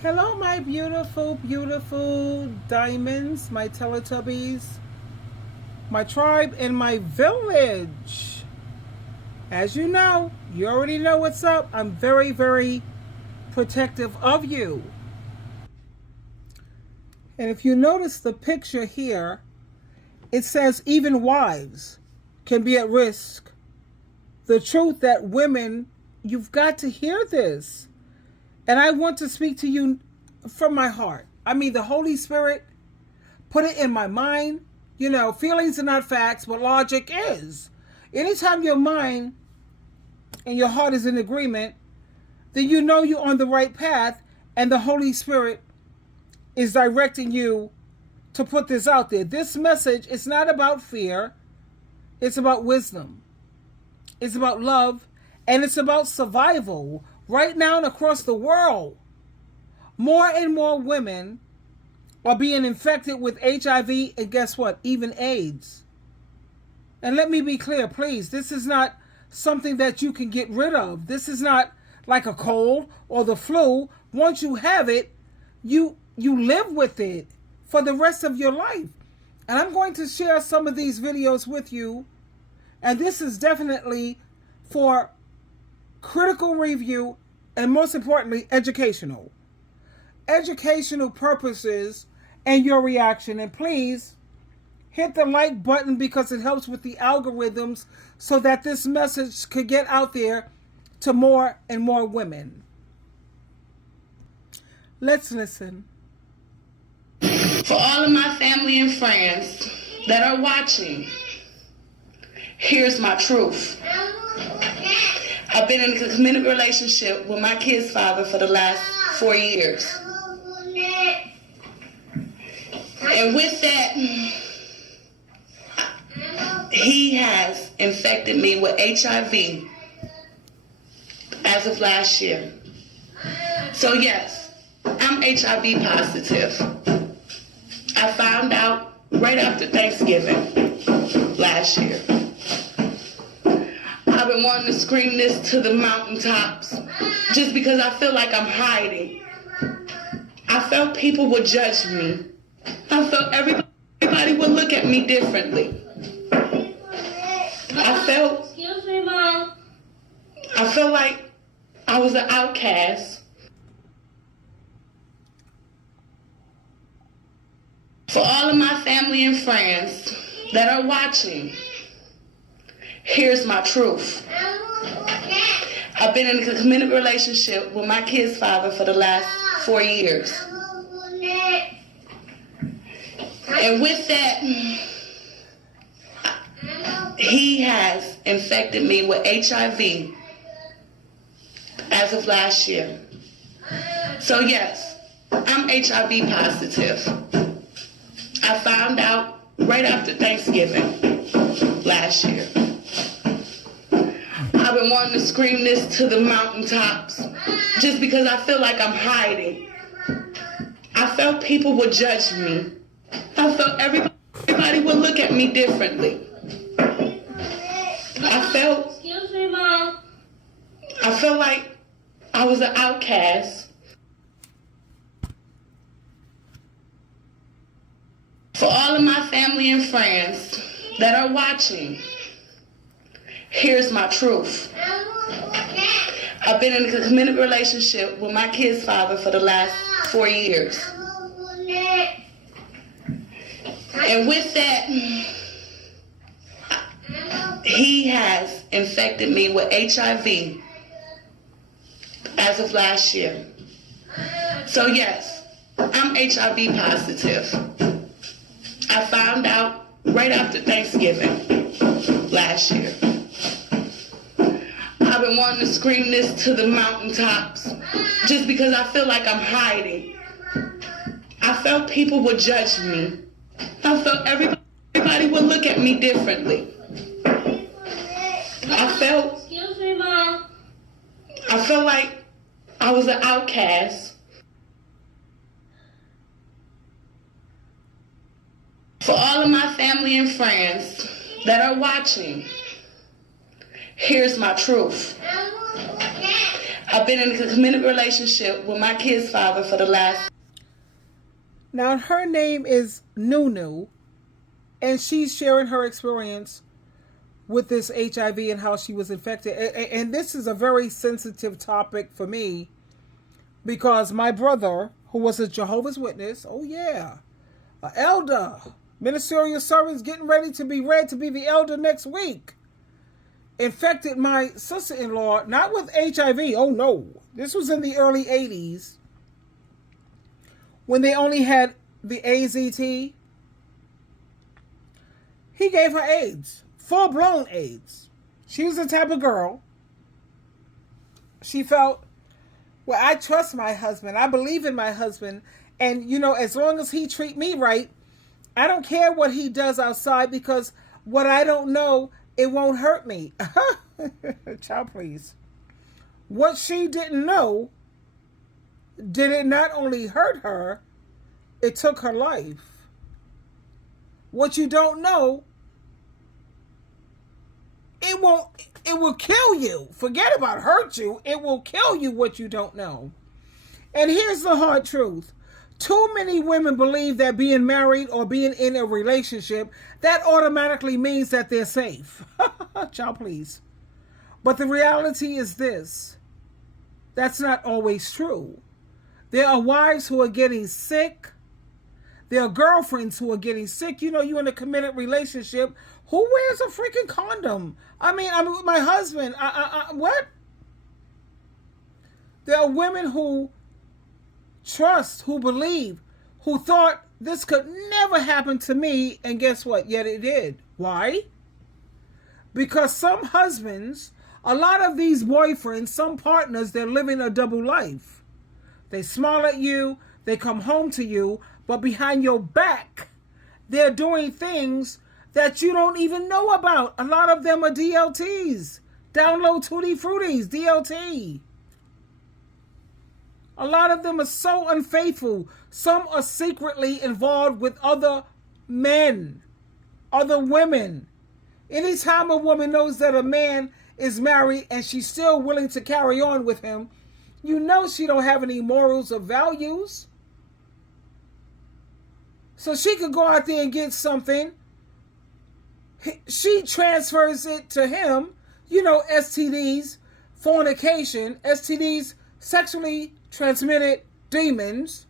Hello, my beautiful, beautiful diamonds, my Teletubbies, my tribe, and my village. As you know, you already know what's up. I'm very, very protective of you. And if you notice the picture here, it says even wives can be at risk. The truth that women, you've got to hear this. And I want to speak to you from my heart. I mean, the Holy Spirit put it in my mind. You know, feelings are not facts, but logic is. Anytime your mind and your heart is in agreement, then you know you're on the right path, and the Holy Spirit is directing you to put this out there. This message is not about fear, it's about wisdom, it's about love, and it's about survival. Right now and across the world, more and more women are being infected with HIV, and guess what? Even AIDS. And let me be clear, please. This is not something that you can get rid of. This is not like a cold or the flu. Once you have it, you live with it for the rest of your life. And I'm going to share some of these videos with you. And this is definitely for critical review and, most importantly, educational purposes and your reaction. And please hit the like button because it helps with the algorithms so that this message could get out there to more and more women. Let's listen. For all of my family and friends that are watching, here's my truth. I've been in a committed relationship with my kid's father for the last 4 years. And with that, he has infected me with HIV as of last year. So yes, I'm HIV positive. I found out right after Thanksgiving last year. I've been wanting to scream this to the mountaintops just because I feel like I'm hiding. I felt people would judge me. I felt everybody would look at me differently. Excuse me, Mom. I felt like I was an outcast. For all of my family and friends that are watching, here's my truth. I've been in a committed relationship with my kid's father for the last 4 years. And with that, he has infected me with HIV as of last year. So yes, I'm HIV positive. I found out right after Thanksgiving last year. I've been wanting to scream this to the mountaintops just because I feel like I'm hiding. I felt people would judge me. I felt everybody would look at me differently. Excuse me, Mom. I felt like I was an outcast. For all of my family and friends that are watching, here's my truth. I've been in a committed relationship with my kid's father for the last 4 years. And with that, he has infected me with HIV as of last year. So yes, I'm HIV positive. I found out right after Thanksgiving last year. I've been wanting to scream this to the mountaintops just because I feel like I'm hiding. I felt people would judge me. I felt everybody would look at me differently. Excuse me, Mom. I felt like I was an outcast. For all of my family and friends that are watching, here's my truth. I've been in a committed relationship with my kid's father for the last... Now, her name is Nunu, and she's sharing her experience with this HIV and how she was infected. And this is a very sensitive topic for me because my brother, who was a Jehovah's Witness, oh yeah, an elder, ministerial servants getting ready to be read to be the elder next week, infected my sister-in-law, not with HIV, oh no. This was in the early 80s when they only had the AZT. He gave her AIDS, full-blown AIDS. She was the type of girl, she felt, well, I trust my husband, I believe in my husband, and you know, as long as he treat me right, I don't care what he does outside because what I don't know, it won't hurt me. Child, please. What she didn't know, did it not only hurt her, it took her life. What you don't know, it will kill you. Forget about hurt you. It will kill you what you don't know. And here's the hard truth. Too many women believe that being married or being in a relationship, that automatically means that they're safe. Child, please. But the reality is this. That's not always true. There are wives who are getting sick. There are girlfriends who are getting sick. You know, you're in a committed relationship. Who wears a freaking condom? I mean, I'm with my husband. What? There are women who trust, who believe, who thought this could never happen to me. And guess what? Yet it did. Why? Because some husbands, a lot of these boyfriends, some partners, they're living a double life. They smile at you. They come home to you. But behind your back, they're doing things that you don't even know about. A lot of them are DLTs. Download Tutti Fruities, DLT. A lot of them are so unfaithful. Some are secretly involved with other men, other women. Anytime a woman knows that a man is married and she's still willing to carry on with him, you know she don't have any morals or values. So she could go out there and get something. She transfers it to him. You know, STDs, fornication, STDs, sexually transmitted demons.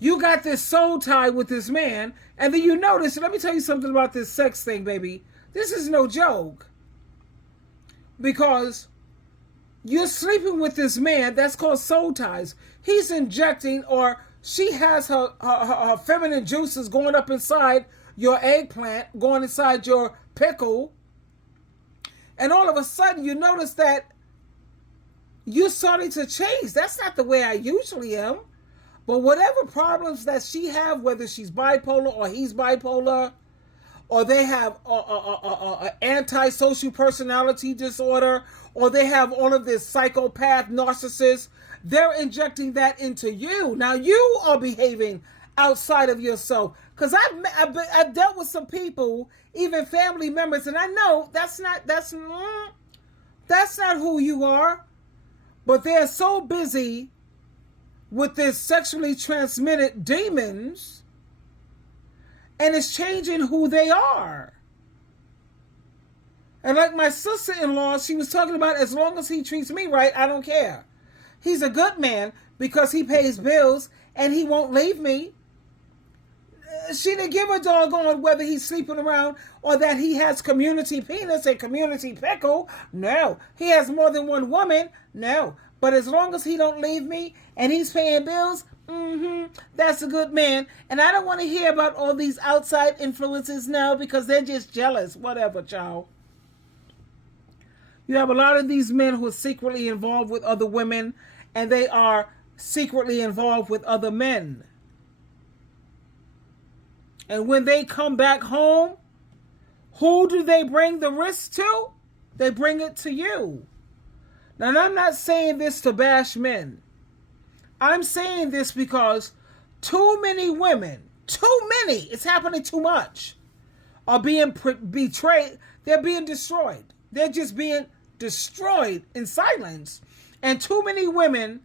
You got this soul tie with this man, and then you notice, let me tell you something about this sex thing, baby. This is no joke. Because you're sleeping with this man, that's called soul ties. He's injecting, or she has her feminine juices going up inside your eggplant, going inside your pickle. And all of a sudden you notice that you're starting to change. That's not the way I usually am. But whatever problems that she have, whether she's bipolar or he's bipolar, or they have antisocial personality disorder, or they have all of this psychopath, narcissist, they're injecting that into you. Now you are behaving outside of yourself. Because I've dealt with some people, even family members, and I know that's not who you are. But they're so busy with this sexually transmitted demons, and it's changing who they are. And like my sister-in-law, she was talking about, as long as he treats me right, I don't care. He's a good man because he pays bills and he won't leave me. She didn't give a doggone whether he's sleeping around or that he has community penis and community pickle. No. He has more than one woman. No. But as long as he don't leave me and he's paying bills, that's a good man. And I don't want to hear about all these outside influences now because they're just jealous. Whatever, child. You have a lot of these men who are secretly involved with other women, and they are secretly involved with other men. And when they come back home, who do they bring the risk to? They bring it to you. Now, I'm not saying this to bash men. I'm saying this because too many women, it's happening too much, are being betrayed. They're being destroyed. They're just being destroyed in silence. And too many women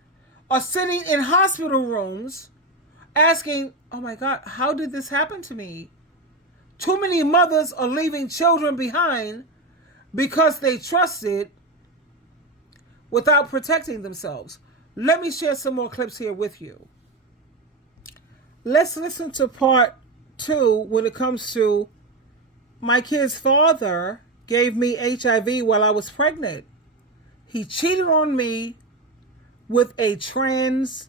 are sitting in hospital rooms asking, oh my God, how did this happen to me? Too many mothers are leaving children behind because they trusted without protecting themselves. Let me share some more clips here with you. Let's listen to part 2 when it comes to my kid's father gave me HIV while I was pregnant. He cheated on me with a transgender.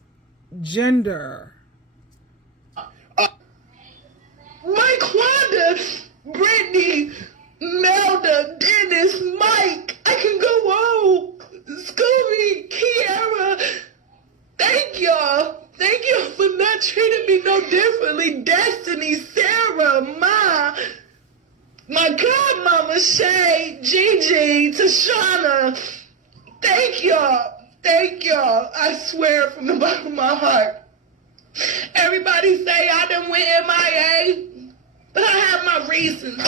Mike, Wanda, Brittany, Melda, Dennis, Mike. I can go on. Scooby, Kiara. Thank y'all. Thank you for not treating me no differently. Destiny, Sarah, my godmama, Shay, Gigi, Tashana. Thank y'all. Thank y'all. I swear from the bottom of my heart. Everybody say I done went MIA, but I have my reasons.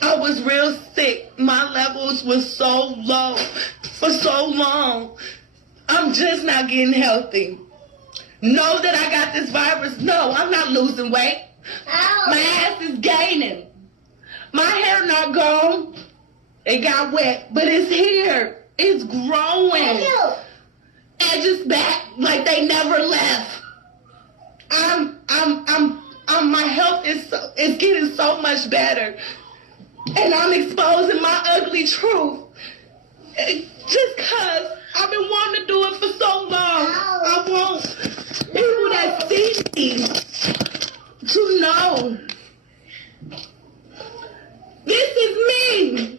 I was real sick. My levels were so low for so long. I'm just not getting healthy. Know that I got this virus? No, I'm not losing weight. My ass is gaining. My hair not gone. It got wet, but it's here. It's growing. Edges back like they never left. My health is getting so much better, and I'm exposing my ugly truth. Just cause I've been wanting to do it for so long. I want people that see me to know this is me.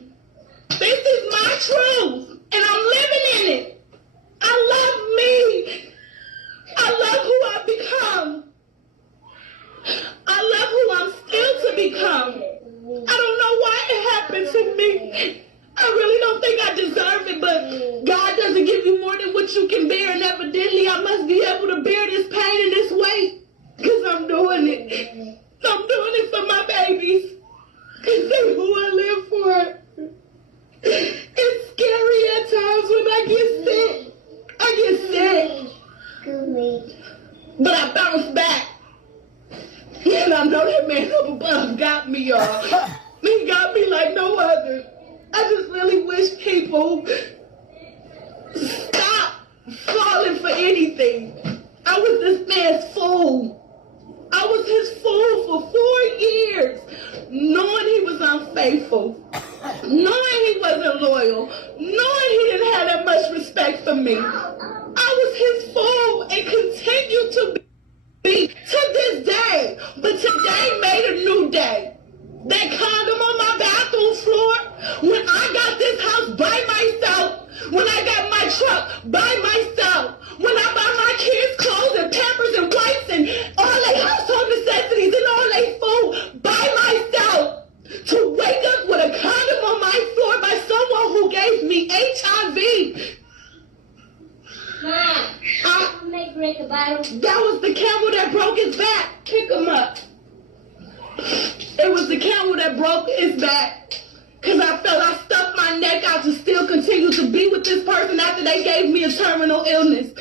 This is my truth, and I'm living in it. I love me. I love who I've become. I love who I'm still to become. I don't know why it happened to me. I really don't think I deserve it, but God doesn't give you more than what you can bear, and evidently I must be able to bear this pain and this weight, because I'm doing it. I'm doing it for my babies, because they're who I live for. It's scary at times when I get sick. But I bounce back. And I know that man up above got me, y'all. He got me like no other. I just really wish people stop falling for anything. I was this man's fool. I was his fool for 4 years, knowing he was unfaithful, knowing he wasn't loyal, knowing he didn't have that much respect for me. I was his fool and continue to be to this day. But today made a new day. That condom on my bathroom floor, when I got this house by myself, when I got my truck by myself, when I buy my kids clothes and Pampers and wipes and all their household necessities and all they food by myself, to wake up with a condom on my floor by someone who gave me HIV. That was the camel that broke his back. Pick him up. It was the camel that broke his back. Because I felt I stuck my neck out to still continue to be with this person after they gave me a terminal illness.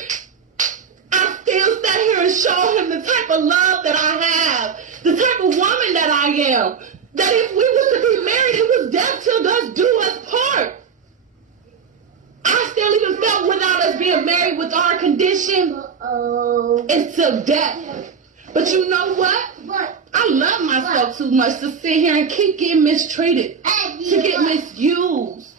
I still sat here and showed him the type of love that I have, the type of woman that I am, that if we were to be married, it was death till us do us part. I still even felt without us being married with our condition, it's till death. But you know what? I love myself too much to sit here and keep getting mistreated, to get misused.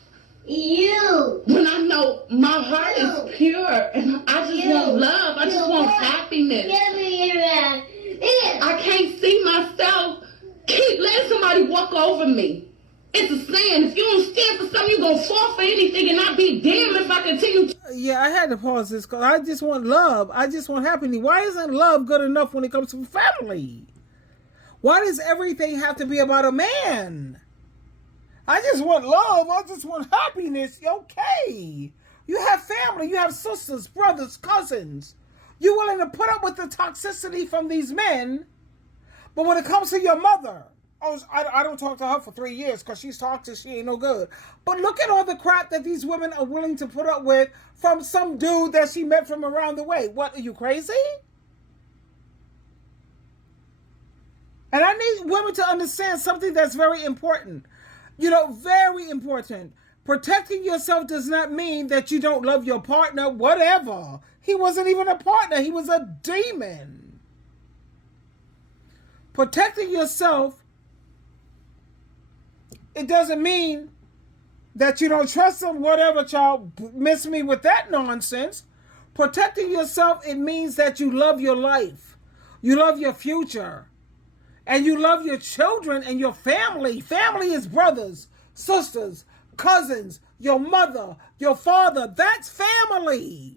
When I know my heart is pure and I just want love, I just want happiness. I can't see myself keep letting somebody walk over me. It's a saying, if you don't stand for something, you're going to fall for anything, and I'll be damned if I continue. Yeah, I had to pause this because I just want love. I just want happiness. Why isn't love good enough when it comes to family? Why does everything have to be about a man? I just want love. I just want happiness. Okay. You have family. You have sisters, brothers, cousins. You're willing to put up with the toxicity from these men. But when it comes to your mother, Oh, I don't talk to her for 3 years because she's toxic. She ain't no good. But look at all the crap that these women are willing to put up with from some dude that she met from around the way. What, are you crazy? And I need women to understand something that's very important. You know, very important. Protecting yourself does not mean that you don't love your partner, whatever. He wasn't even a partner. He was a demon. Protecting yourself, it doesn't mean that you don't trust him, whatever, child. Miss me with that nonsense. Protecting yourself, it means that you love your life. You love your future. And you love your children and your family. Family is brothers, sisters, cousins, your mother, your father. That's family.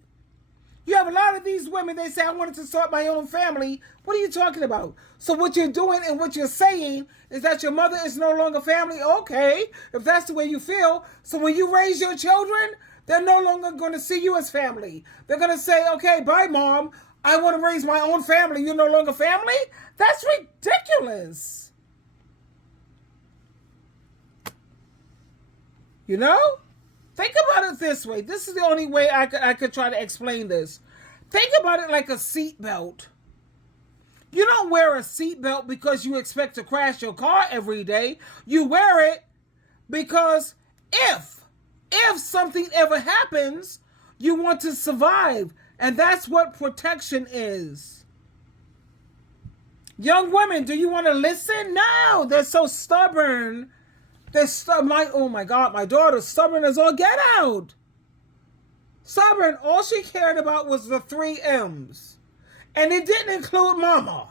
You have a lot of these women, they say, I wanted to start my own family. What are you talking about? So what you're doing and what you're saying is that your mother is no longer family? Okay, if that's the way you feel. So when you raise your children, they're no longer going to see you as family. They're going to say, okay, bye, Mom. I want to raise my own family. You're no longer family? That's ridiculous. You know? Think about it this way. This is the only way I could try to explain this. Think about it like a seatbelt. You don't wear a seatbelt because you expect to crash your car every day. You wear it because if something ever happens, you want to survive. And that's what protection is. Young women, do you want to listen? No, they're so stubborn. Oh my God, my daughter's stubborn as all get out. Stubborn, all she cared about was the 3 M's. And it didn't include mama.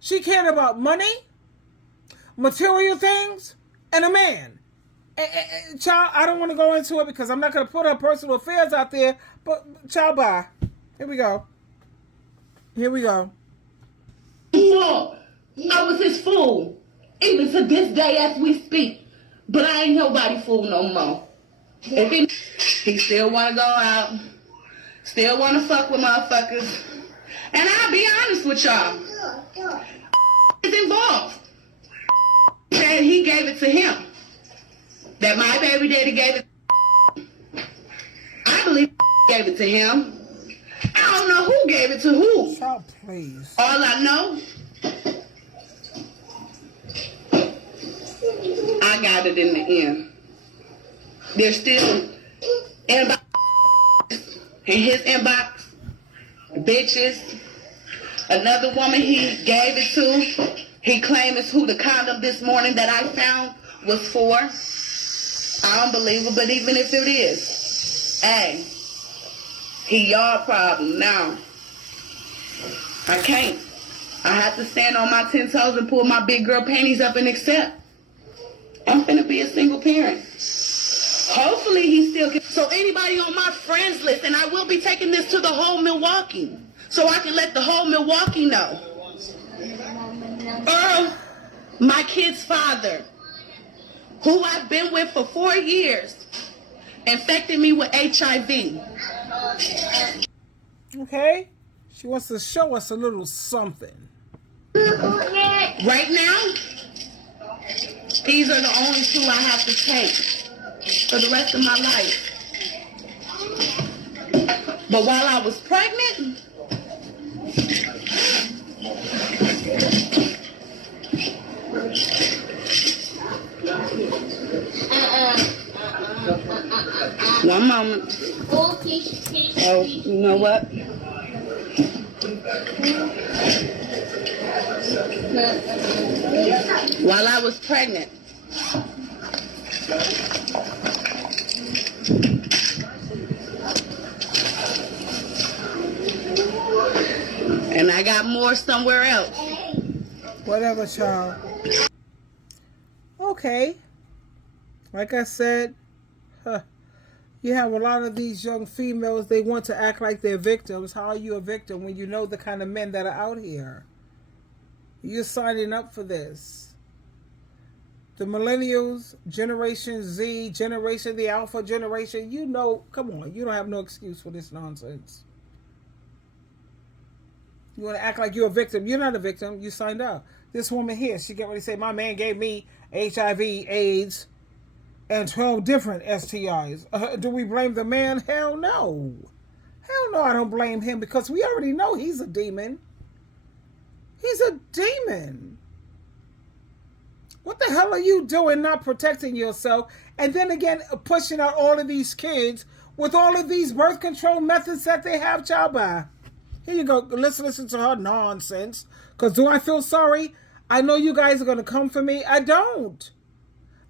She cared about money, material things, and a man. Child, I don't want to go into it because I'm not going to put her personal affairs out there. But, child, bye. Here we go. Here we go. I was his fool. Even to this day as we speak. But I ain't nobody fool no more. If he still want to go out. Still want to fuck with motherfuckers. And I'll be honest with y'all. Is involved. Said he gave it to him. That my baby daddy gave it. I believe gave it to him. I don't know who gave it to who. Stop, please. All I know, I got it in the end. There's still inbox in his inbox, bitches. Another woman he gave it to. He claimed it's who the condom this morning that I found was for. I don't believe it, but even if it is, hey, he y'all problem now. I can't. I have to stand on my 10 toes and pull my big girl panties up and accept. I'm finna be a single parent. Hopefully he still can. So anybody on my friends list, and I will be taking this to the whole Milwaukee, so I can let the whole Milwaukee know. Earl, my kid's father, who I've been with for 4 years, infected me with HIV. Okay? She wants to show us a little something. Right now, these are the only 2 I have to take for the rest of my life. But while I was pregnant, one moment. Oh, you know what? While I was pregnant, and I got more somewhere else. Whatever, child. Okay. Like I said, you have a lot of these young females, they want to act like they're victims. How are you a victim when you know the kind of men that are out here? You're signing up for this. The millennials, Generation Z, the Alpha generation, you know, come on, you don't have no excuse for this nonsense. You want to act like you're a victim. You're not a victim. You signed up. This woman here, she get ready to say, my man gave me HIV, AIDS, and 12 different STIs. Do we blame the man? Hell no. Hell no, I don't blame him because we already know he's a demon. He's a demon. What the hell are you doing not protecting yourself? And then again, pushing out all of these kids with all of these birth control methods that they have, child by. Here you go. Let's listen to her nonsense. Because do I feel sorry? I know you guys are going to come for me. I don't.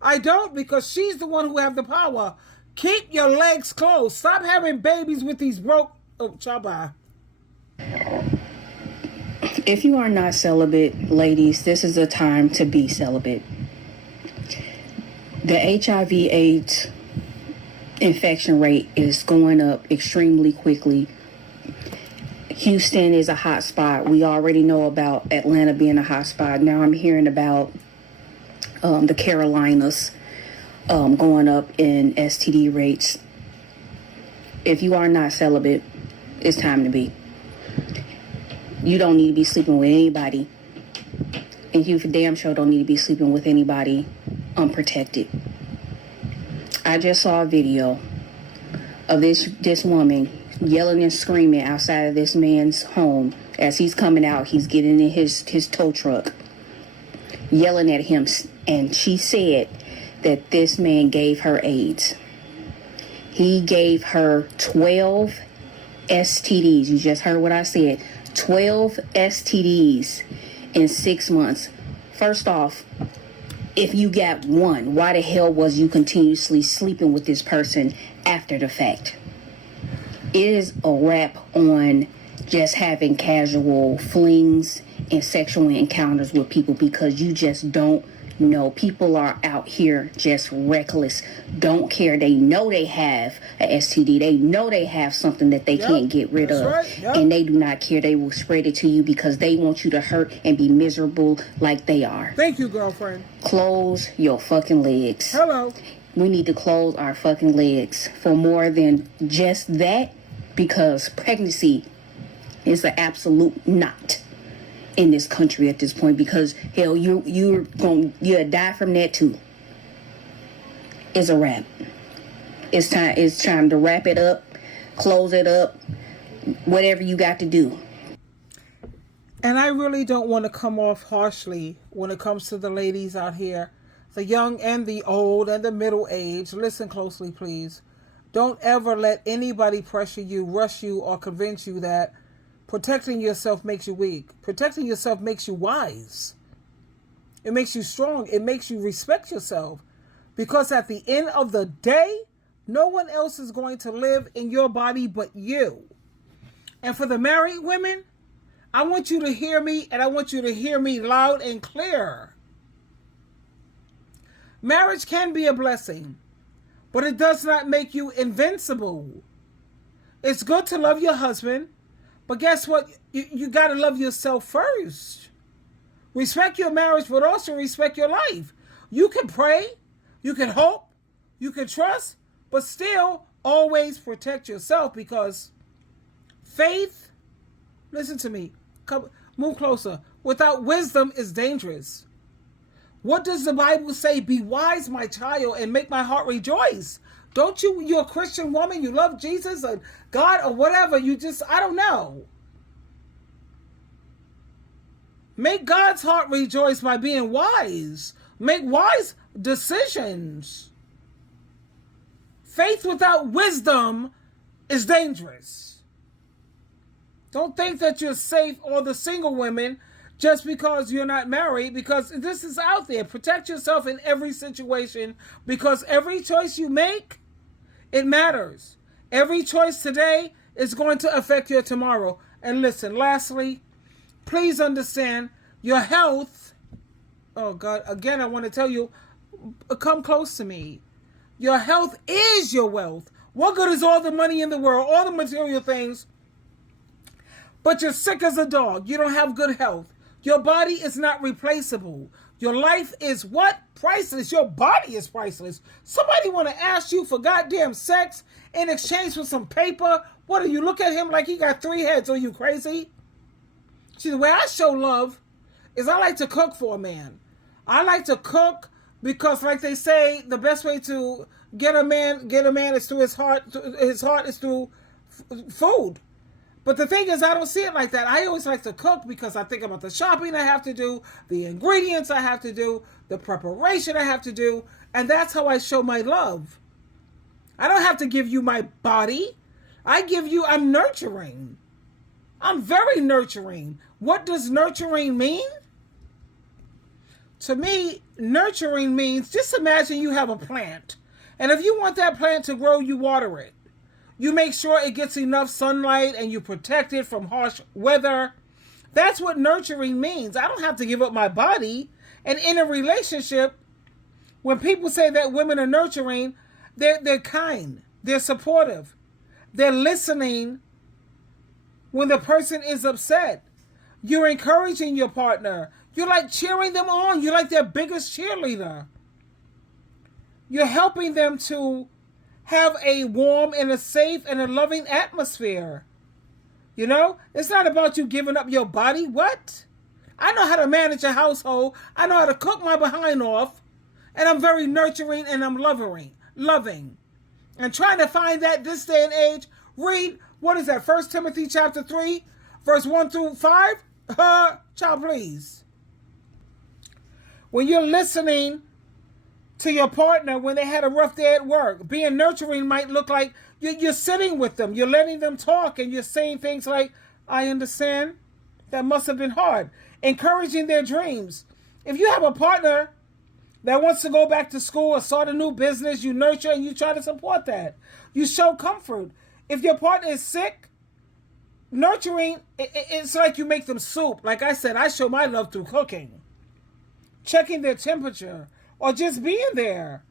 I don't, because she's the one who have the power. Keep your legs closed. Stop having babies with these broke... Oh, child by. If you are not celibate, ladies, this is a time to be celibate. The HIV/AIDS infection rate is going up extremely quickly. Houston is a hot spot. We already know about Atlanta being a hot spot. Now I'm hearing about the Carolinas going up in STD rates. If you are not celibate, it's time to be. You don't need to be sleeping with anybody. And you for damn sure don't need to be sleeping with anybody unprotected. I just saw a video of this woman yelling and screaming outside of this man's home as he's coming out. He's getting in his tow truck, yelling at him. And she said that this man gave her AIDS. He gave her 12 STDs. You just heard what I said. 12 STDs in 6 months. First off, if you got one, why the hell was you continuously sleeping with this person after the fact? It is a wrap on just having casual flings and sexual encounters with people because you just don't know. People are out here just reckless, don't care. They know they have a STD. They know they have something that they can't get rid of. Right. And they do not care. They will spread it to you because they want you to hurt and be miserable like they are. Thank you, girlfriend. Close your fucking legs. Hello. We need to close our fucking legs for more than just that, because pregnancy is an absolute not in this country at this point, because hell, you'll die from that too. It's a wrap. It's time to wrap it up, close it up, whatever you got to do. And I really don't want to come off harshly when it comes to the ladies out here, the young and the old and the middle age. Listen closely, please. Don't ever let anybody pressure you, rush you, or convince you that protecting yourself makes you weak. Protecting yourself makes you wise. It makes you strong. It makes you respect yourself. Because at the end of the day, no one else is going to live in your body but you. And for the married women, I want you to hear me, and I want you to hear me loud and clear. Marriage can be a blessing, but it does not make you invincible. It's good to love your husband, but guess what? You got to love yourself first. Respect your marriage, but also respect your life. You can pray, you can hope, you can trust, but still always protect yourself, because faith, listen to me, come, move closer, without wisdom is dangerous. What does the Bible say? Be wise, my child, and make my heart rejoice. Don't you, you're a Christian woman, you love Jesus or God or whatever, I don't know. Make God's heart rejoice by being wise. Make wise decisions. Faith without wisdom is dangerous. Don't think that you're safe, or the single women, just because you're not married, because this is out there. Protect yourself in every situation, because every choice you make, it matters. Every choice today is going to affect your tomorrow. And listen, lastly, please understand your health. Oh God, again, I want to tell you, come close to me. Your health is your wealth. What good is all the money in the world, all the material things, but you're sick as a dog? You don't have good health. Your body is not replaceable. Your life is what? Priceless. Your body is priceless. Somebody want to ask you for goddamn sex in exchange for some paper? What do you look at him like he got 3 heads? Are you crazy? See, the way I show love is I like to cook for a man. I like to cook because, like they say, the best way to get a man is through his heart. His heart is through food. But the thing is, I don't see it like that. I always like to cook because I think about the shopping I have to do, the ingredients I have to do, the preparation I have to do, and that's how I show my love. I don't have to give you my body. I'm nurturing. I'm very nurturing. What does nurturing mean? To me, nurturing means, just imagine you have a plant. And if you want that plant to grow, you water it. You make sure it gets enough sunlight and you protect it from harsh weather. That's what nurturing means. I don't have to give up my body. And in a relationship, when people say that women are nurturing, they're kind. They're supportive. They're listening when the person is upset. You're encouraging your partner. You're like cheering them on. You're like their biggest cheerleader. You're helping them to have a warm and a safe and a loving atmosphere. You know, it's not about you giving up your body. What? I know how to manage a household. I know how to cook my behind off. And I'm very nurturing and I'm loving. And trying to find that this day and age, read, what is that, 1 Timothy chapter 3, verse 1 through 5? Child, please. When you're listening to your partner when they had a rough day at work, being nurturing might look like you're sitting with them, you're letting them talk, and you're saying things like, I understand, that must have been hard. Encouraging their dreams. If you have a partner that wants to go back to school or start a new business, you nurture and you try to support that. You show comfort. If your partner is sick, nurturing, it's like you make them soup. Like I said, I show my love through cooking. Checking their temperature, or just being there.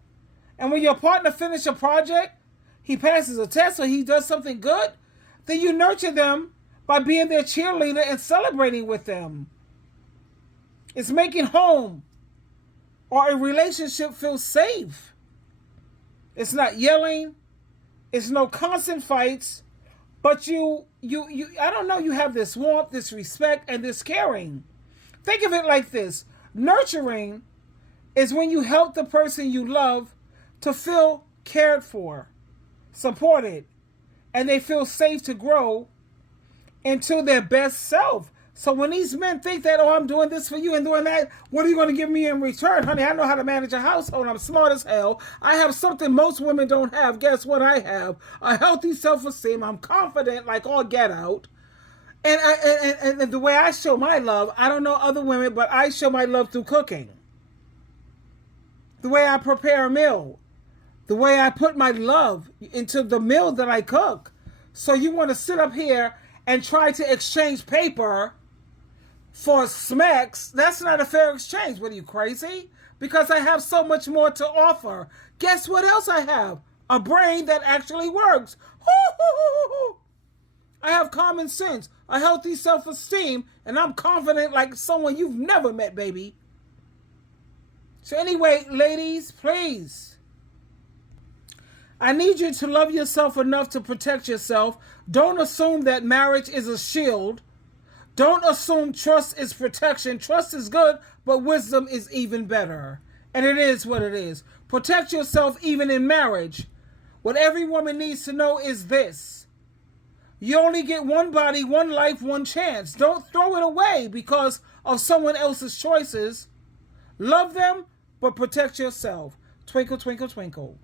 And when your partner finishes a project, he passes a test or he does something good, then you nurture them by being their cheerleader and celebrating with them. It's making home or a relationship feel safe. It's not yelling. It's no constant fights. But you I don't know, you have this warmth, this respect, and this caring. Think of it like this. Nurturing is when you help the person you love to feel cared for, supported, and they feel safe to grow into their best self. So when these men think that, oh, I'm doing this for you and doing that, what are you going to give me in return? Honey, I know how to manage a household. I'm smart as hell. I have something most women don't have. Guess what I have? A healthy self-esteem. I'm confident like all get out. And the way I show my love, I don't know other women, but I show my love through cooking. The way I prepare a meal. The way I put my love into the meal that I cook. So you want to sit up here and try to exchange paper for smacks? That's not a fair exchange. What are you, crazy? Because I have so much more to offer. Guess what else I have? A brain that actually works. I have common sense, a healthy self-esteem, and I'm confident like someone you've never met, baby. So anyway, ladies, please, I need you to love yourself enough to protect yourself. Don't assume that marriage is a shield. Don't assume trust is protection. Trust is good, but wisdom is even better. And it is what it is. Protect yourself even in marriage. What every woman needs to know is this. You only get one body, one life, one chance. Don't throw it away because of someone else's choices. Love them, but protect yourself. Twinkle, twinkle, twinkle.